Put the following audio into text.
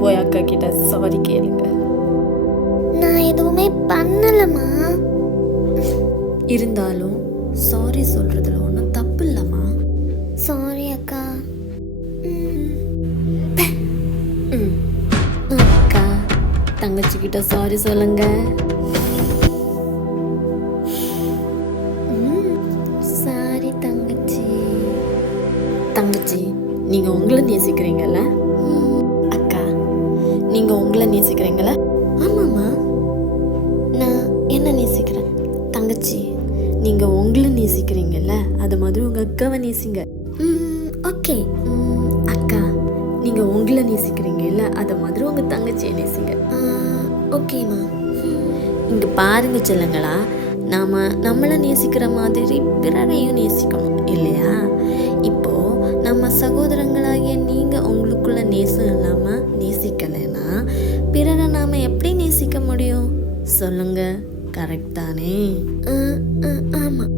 போய் அக்கா கிட்ட சாரி கேளுங்க. நான் எதுவுமே பண்ணலம்மா. இருந்தாலும் சாரி சொல்றதுல ஒன்றும் தப்பு இல்லைம்மா. சாரி அக்கா. அக்கா தங்கச்சி கிட்ட சாரி சொல்லுங்க. சாரி தங்கச்சி. தங்கச்சி நீங்க உங்களை நேசிக்கிறீங்கல்ல? அக்கா நீங்க உங்களை நேசிக்கிறீங்களா? ஆமாம்மா, நான் என்ன நேசிக்கிறேன். தங்கச்சி நீங்க உங்களை நேசிக்கிறீங்கல்ல, அது மாதிரி உங்க அக்காவை நேசிங்க. ஓகே. அக்கா நீங்க உங்களை நேசிக்கிறீங்க இல்ல, அது மாதிரி உங்க தங்கச்சியை நேசிங்க. ஓகேம்மா. இங்க பாருங்க செல்லுங்களா, நாம நம்மளை நேசிக்கிற மாதிரி பிறரையும் நேசிக்கணும் இல்லையா? இப்போ நம்ம சகோதரங்களாகிய நீங்க உங்களுக்குள்ள நேசம் இல்லாம நேசிக்கலைன்னா பிறரை நாம எப்படி நேசிக்க முடியும் சொல்லுங்க? கரெக்ட் தானே? ஆமாம்.